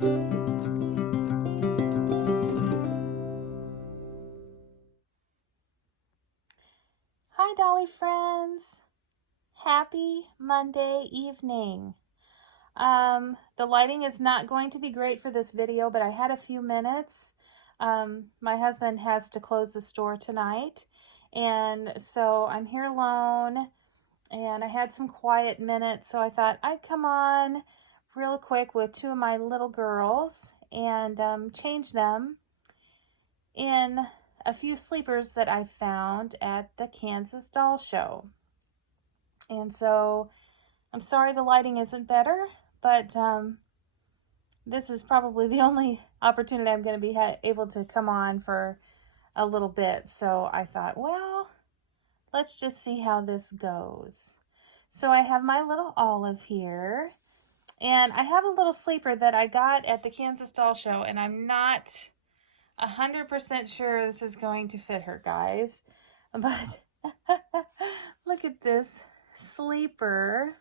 Hi, Dolly friends. Happy Monday evening. The lighting is not going to be great for this video, but I had a few minutes. My husband has to close the store tonight, and so I'm here alone, and I had some quiet minutes, so I thought I'd come on real quick with two of my little girls and change them in a few sleepers that I found at the Kansas Doll Show. And so I'm sorry the lighting isn't better, but this is probably the only opportunity I'm going to be able to come on for a little bit. So I thought, well, let's just see how this goes. So I have my little Olive here, and I have a little sleeper that I got at the Kansas Doll Show, and I'm not 100% sure this is going to fit her, guys. But look at this sleeper.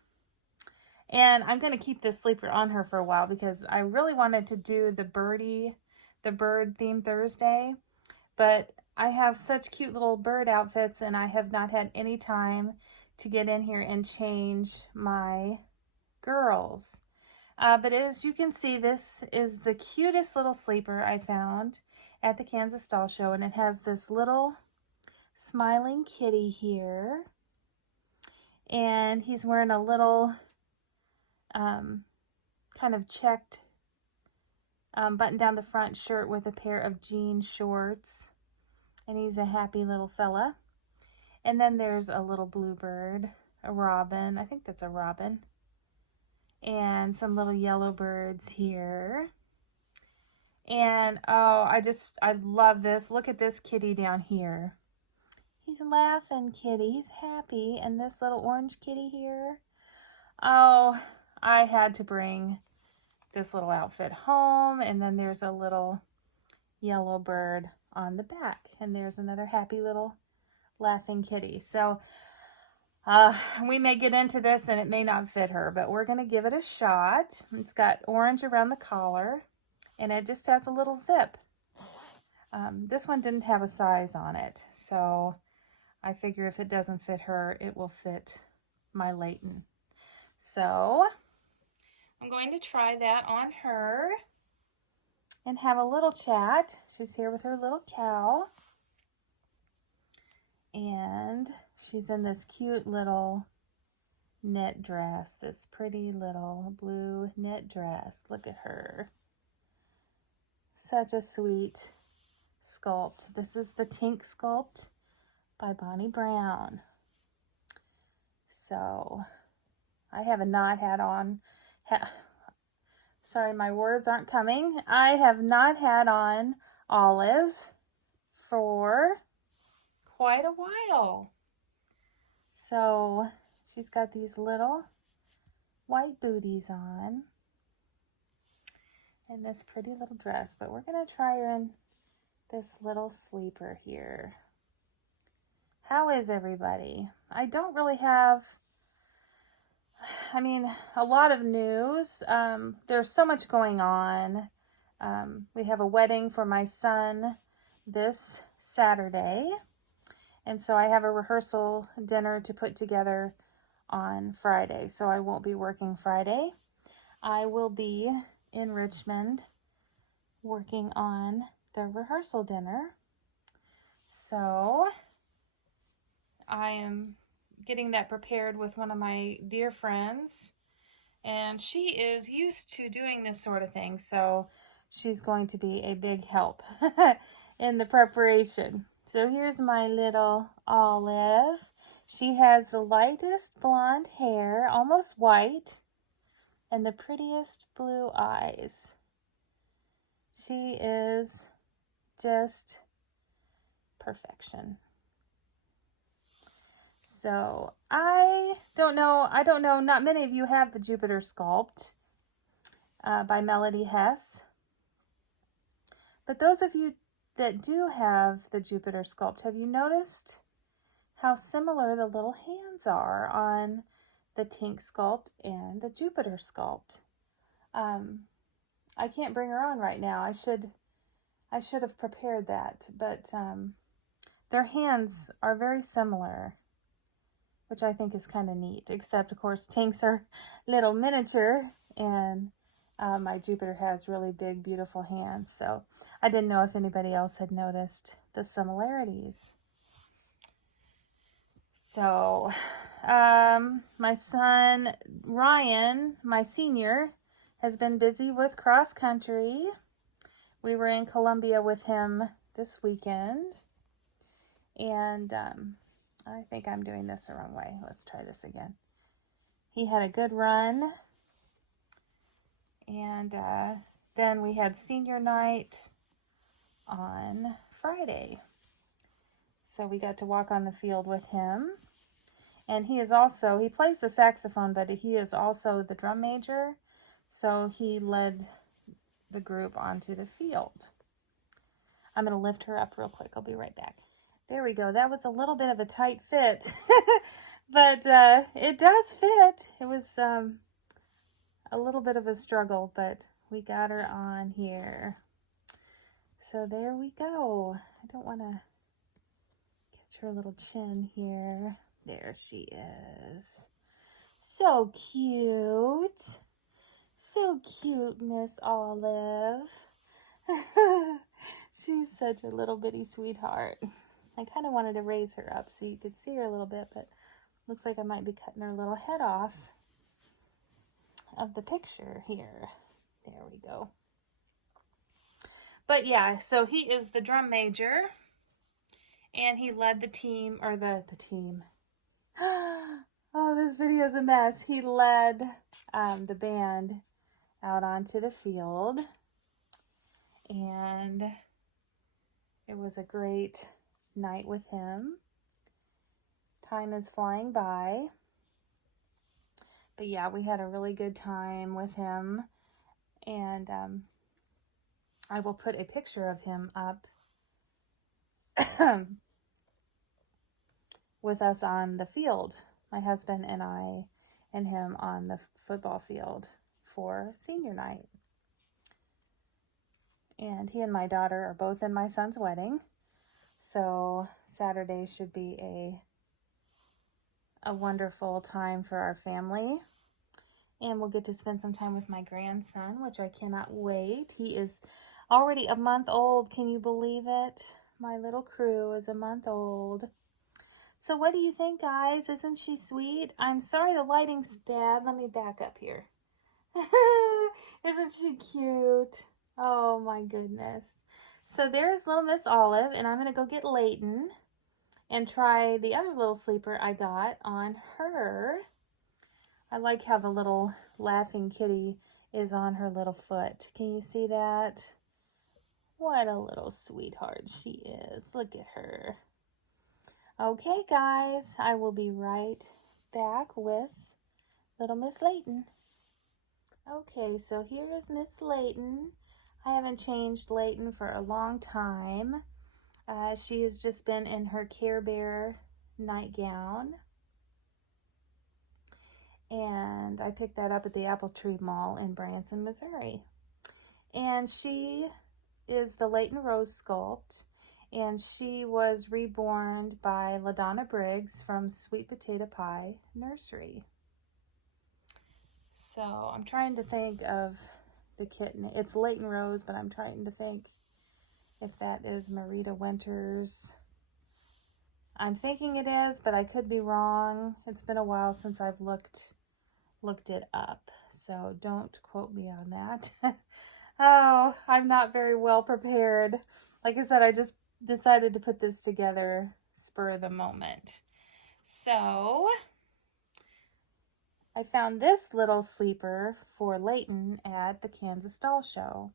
And I'm going to keep this sleeper on her for a while because I really wanted to do the bird theme Thursday. But I have such cute little bird outfits, and I have not had any time to get in here and change my girls. But as you can see, this is the cutest little sleeper I found at the Kansas Doll Show, and it has this little smiling kitty here, and he's wearing a little kind of checked button down the front shirt with a pair of jean shorts, and he's a happy little fella. And then there's a little bluebird, a robin, I think that's a robin, and some little yellow birds here. And oh, I love this. Look at this kitty down here. He's laughing, kitty. He's happy. And this little orange kitty here. Oh, I had to bring this little outfit home. And then there's a little yellow bird on the back. And there's another happy little laughing kitty. So we may get into this and it may not fit her, but we're going to give it a shot. It's got orange around the collar, and it just has a little zip. This one didn't have a size on it, so I figure if it doesn't fit her, it will fit my Leighton. So I'm going to try that on her and have a little chat. She's here with her little cow, and she's in this cute little knit dress, this pretty little blue knit dress. Look at her. Such a sweet sculpt. This is the Tink Sculpt by Bonnie Brown. So I have a not had on. Sorry, my words aren't coming. I have not had on Olive for quite a while. So she's got these little white booties on and this pretty little dress, but we're going to try her in this little sleeper here. How is everybody? I don't really have, a lot of news. There's so much going on. We have a wedding for my son this Saturday, and so I have a rehearsal dinner to put together on Friday, so I won't be working Friday. I will be in Richmond working on the rehearsal dinner. So I am getting that prepared with one of my dear friends, and she is used to doing this sort of thing, so she's going to be a big help in the preparation. So here's my little Olive. She has the lightest blonde hair, almost white, and the prettiest blue eyes. She is just perfection. So I don't know, not many of you have the Jupiter Sculpt by Melody Hess. But those of you that do have the Jupiter Sculpt, have you noticed how similar the little hands are on the Tink Sculpt and the Jupiter Sculpt? I can't bring her on right now. I should have prepared that, but their hands are very similar, which I think is kind of neat, except of course Tink's are little miniature, and my Jupiter has really big, beautiful hands. So I didn't know if anybody else had noticed the similarities. So my son Ryan, my senior, has been busy with cross country. We were in Columbia with him this weekend, and I think I'm doing this the wrong way. Let's try this again. He had a good run, and then we had senior night on Friday. So we got to walk on the field with him. And he plays the saxophone, but he is also the drum major. So he led the group onto the field. I'm going to lift her up real quick. I'll be right back. There we go. That was a little bit of a tight fit, but it does fit. It was a little bit of a struggle, but we got her on here. So there we go. I don't want to catch her little chin here. There she is. So cute. So cute, Miss Olive. She's such a little bitty sweetheart. I kind of wanted to raise her up so you could see her a little bit, but looks like I might be cutting her little head off of the picture here. There we go. But yeah, so he is the drum major, and he led the team, or the team. Oh, this video's a mess. He led the band out onto the field, and it was a great night with him. Time is flying by. But yeah, we had a really good time with him, and I will put a picture of him up with us on the field. My husband and I and him on the football field for senior night. And he and my daughter are both in my son's wedding. So Saturday should be a wonderful time for our family. And we'll get to spend some time with my grandson, which I cannot wait. He is already a month old. Can you believe it? My little crew is a month old. So what do you think, guys? Isn't she sweet? I'm sorry the lighting's bad. Let me back up here. Isn't she cute? Oh my goodness. So there's little Miss Olive, and I'm going to go get Leighton and try the other little sleeper I got on her. I like how the little laughing kitty is on her little foot. Can you see that? What a little sweetheart she is. Look at her. Okay, guys, I will be right back with little Miss Leighton. Okay, so here is Miss Leighton. I haven't changed Leighton for a long time. She has just been in her Care Bear nightgown. And I picked that up at the Apple Tree Mall in Branson, Missouri. And she is the Leighton Rose Sculpt. And she was reborn by LaDonna Briggs from Sweet Potato Pie Nursery. So I'm trying to think of the kitten. It's Leighton Rose, but I'm trying to think if that is Marita Winters. I'm thinking it is, but I could be wrong. It's been a while since I've looked it up, so don't quote me on that. Oh, I'm not very well prepared. Like I said, I just decided to put this together spur of the moment. So I found this little sleeper for Leighton at the Kansas Doll Show.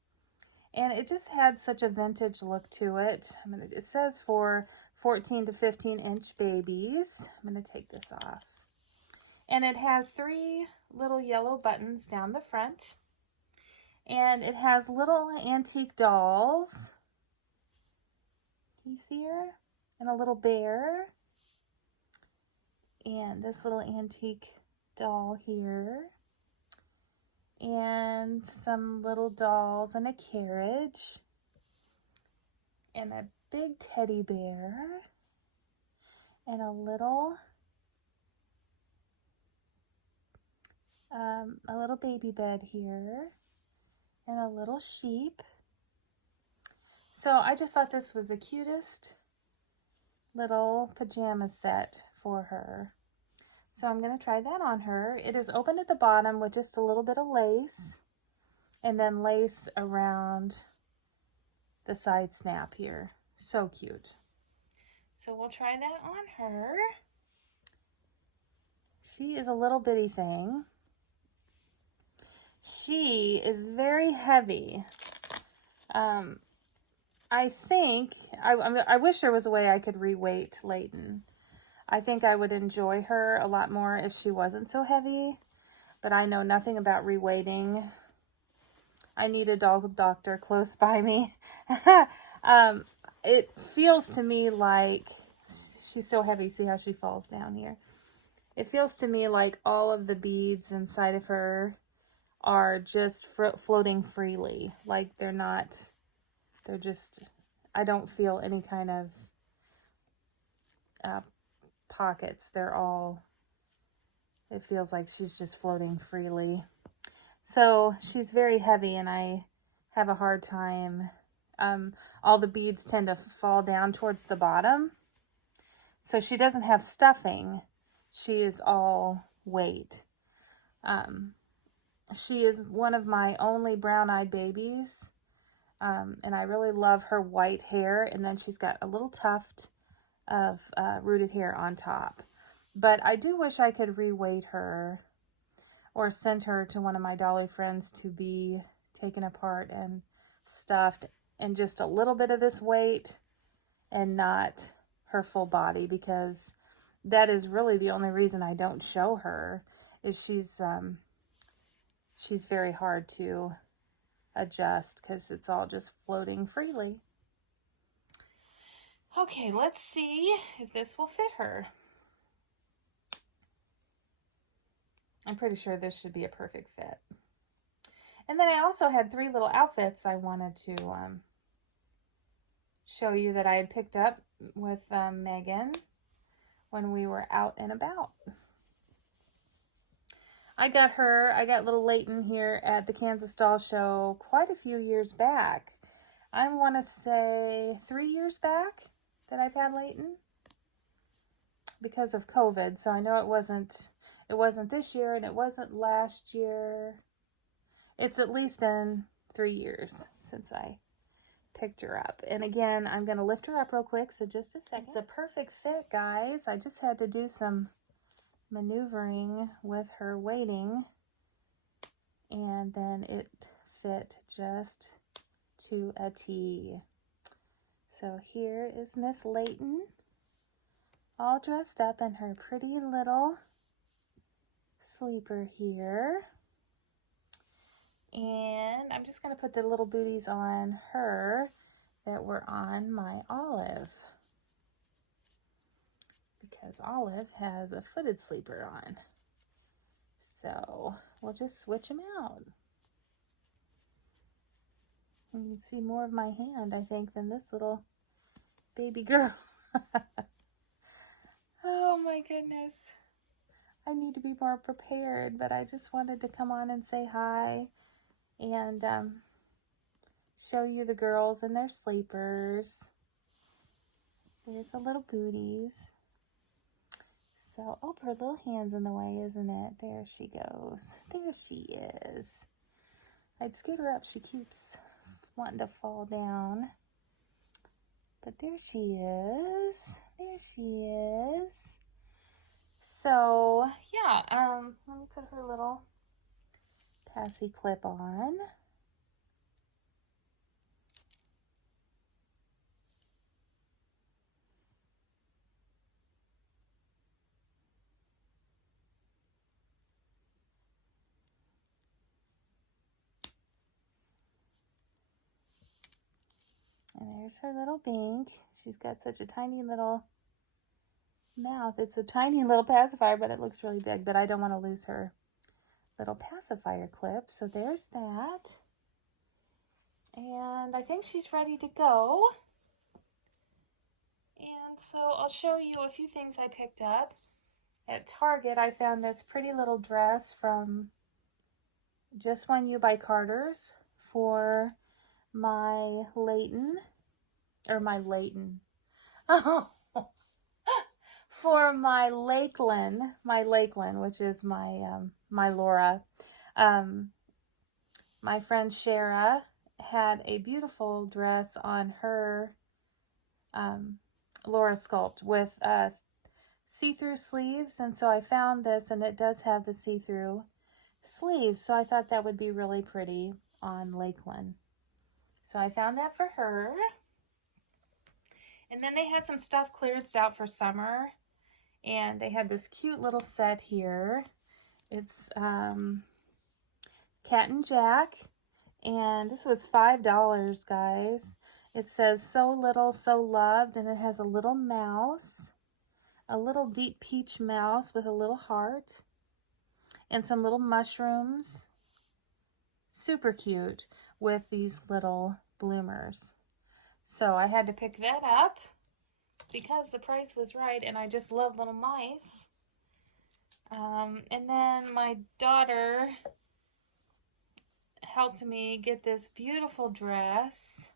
And it just had such a vintage look to it. It says for 14 to 15 inch babies. I'm going to take this off. And it has 3 little yellow buttons down the front. And it has little antique dolls. Can you see her? And a little bear. And this little antique doll here. and some little dolls and a carriage and a big teddy bear and a little baby bed here and a little sheep. So I just thought this was the cutest little pajama set for her. So I'm going to try that on her. It is open at the bottom with just a little bit of lace and then lace around the side snap here. So cute. So we'll try that on her. She is a little bitty thing. She is very heavy. I think, I wish there was a way I could reweight Leighton. I think I would enjoy her a lot more if she wasn't so heavy, but I know nothing about reweighting. I need a dog doctor close by me. It feels to me like, she's so heavy, see how she falls down here? It feels to me like all of the beads inside of her are just floating freely. Like they're just, I don't feel any kind of pockets. They're all, it feels like she's just floating freely. So she's very heavy and I have a hard time. All the beads tend to fall down towards the bottom. So she doesn't have stuffing. She is all weight. She is one of my only brown-eyed babies. And I really love her white hair. And then she's got a little tuft of rooted hair on top. But I do wish I could reweight her or send her to one of my dolly friends to be taken apart and stuffed and just a little bit of this weight and not her full body, because that is really the only reason I don't show her, is she's very hard to adjust because it's all just floating freely. Okay, let's see if this will fit her. I'm pretty sure this should be a perfect fit. And then I also had 3 little outfits I wanted to show you that I had picked up with Megan when we were out and about. I got little Leighton here at the Kansas Doll Show quite a few years back. I want to say 3 years back that I've had Leighton because of COVID. So I know it wasn't this year and it wasn't last year. It's at least been 3 years since I picked her up. And again, I'm going to lift her up real quick, so just a second. It's a perfect fit, guys. I just had to do some maneuvering with her waiting, and then it fit just to a T. So here is Miss Leighton, all dressed up in her pretty little sleeper here. And I'm just going to put the little booties on her that were on my Olive, because Olive has a footed sleeper on. So we'll just switch them out. You can see more of my hand, I think, than this little baby girl. Oh my goodness. I need to be more prepared, but I just wanted to come on and say hi and show you the girls in their sleepers. There's the little booties. So, oh, her little hand's in the way, isn't it? There she goes. There she is. I'd scoot her up. She keeps wanting to fall down. But there she is. There she is. So, yeah, let me put her little passy clip on. And there's her little Bink. She's got such a tiny little mouth. It's a tiny little pacifier, but it looks really big, but I don't want to lose her little pacifier clip. So there's that. And I think she's ready to go. And so I'll show you a few things I picked up. At Target, I found this pretty little dress from Just One You by Carter's for my Leighton, oh, for my Lakeland, which is my Laura. My friend Shara had a beautiful dress on her Laura Sculpt with see-through sleeves, and so I found this, and it does have the see-through sleeves, so I thought that would be really pretty on Lakeland. So I found that for her. And then they had some stuff cleared out for summer, and they had this cute little set here. It's Cat and Jack, and this was $5, guys. It says "So Little, So Loved," and it has a little mouse, a little deep peach mouse with a little heart, and some little mushrooms. Super cute with these little bloomers. So I had to pick that up because the price was right, and I just love little mice. And then my daughter helped me get this beautiful dress.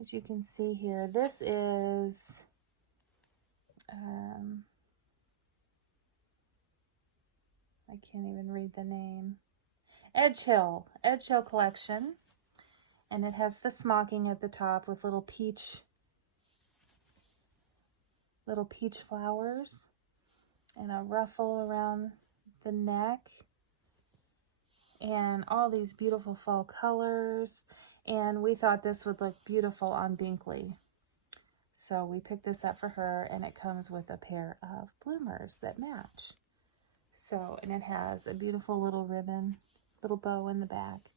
As you can see here, this is I can't even read the name. Edge Hill collection. And it has the smocking at the top with little peach flowers and a ruffle around the neck and all these beautiful fall colors. And we thought this would look beautiful on Binkley. So we picked this up for her, and it comes with a pair of bloomers that match. So, and it has a beautiful little ribbon, little bow in the back.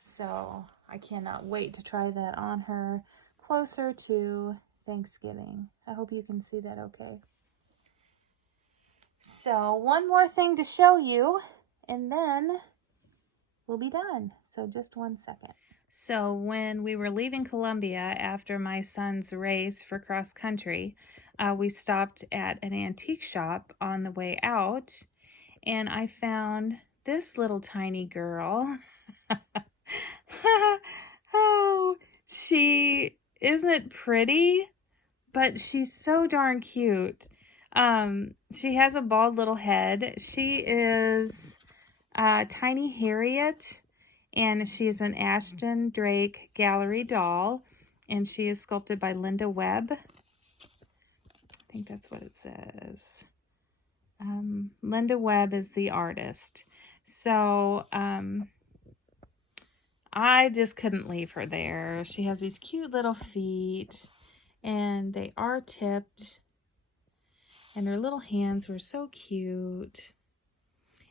So I cannot wait to try that on her closer to Thanksgiving. I hope you can see that okay. So one more thing to show you, and then we'll be done. So just 1 second. So when we were leaving Columbia after my son's race for cross country, we stopped at an antique shop on the way out, and I found this little tiny girl. Oh, she isn't pretty, but she's so darn cute. She has a bald little head. She is Tiny Harriet, and she's an Ashton Drake gallery doll, and she is sculpted by Linda Webb. I think that's what it says. Linda Webb is the artist. So I just couldn't leave her there. She has these cute little feet, and they are tipped, and her little hands were so cute.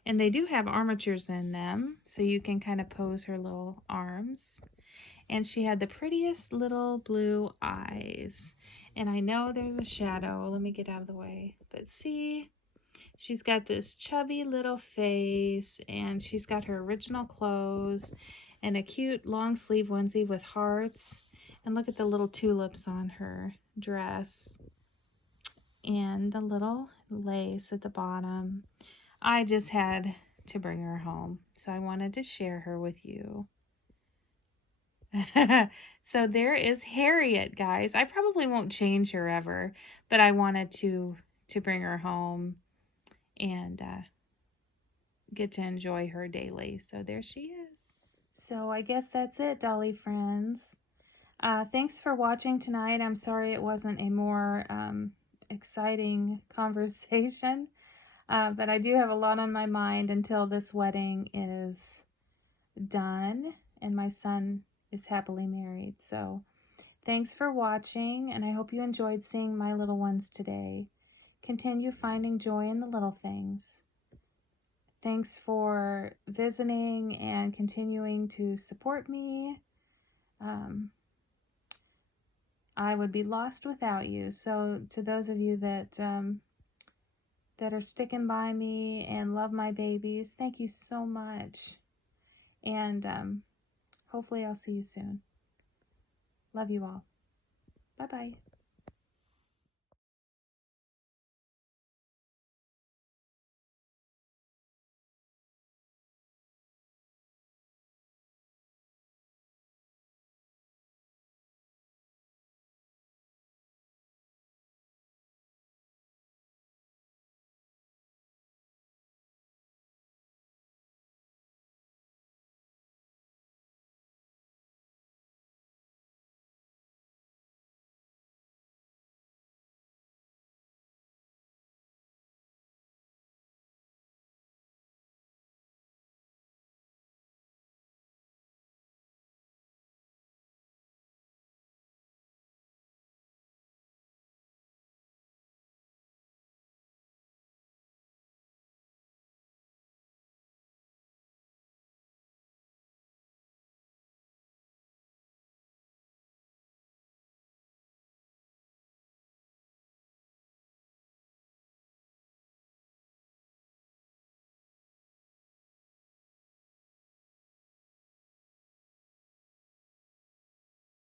And they do have armatures in them, so you can kind of pose her little arms. And she had the prettiest little blue eyes. And I know there's a shadow. Let me get out of the way. But see, she's got this chubby little face, and she's got her original clothes and a cute long sleeve onesie with hearts. And look at the little tulips on her dress and the little lace at the bottom. I just had to bring her home, so I wanted to share her with you. So there is Harriet, guys. I probably won't change her ever, but I wanted to bring her home and get to enjoy her daily. So there she is. So I guess that's it, Dolly friends. Thanks for watching tonight. I'm sorry it wasn't a more exciting conversation. But I do have a lot on my mind until this wedding is done and my son is happily married. So thanks for watching, and I hope you enjoyed seeing my little ones today. Continue finding joy in the little things. Thanks for visiting and continuing to support me. I would be lost without you. So to those of you that that are sticking by me and love my babies. Thank you so much. And hopefully I'll see you soon. Love you all. Bye-bye.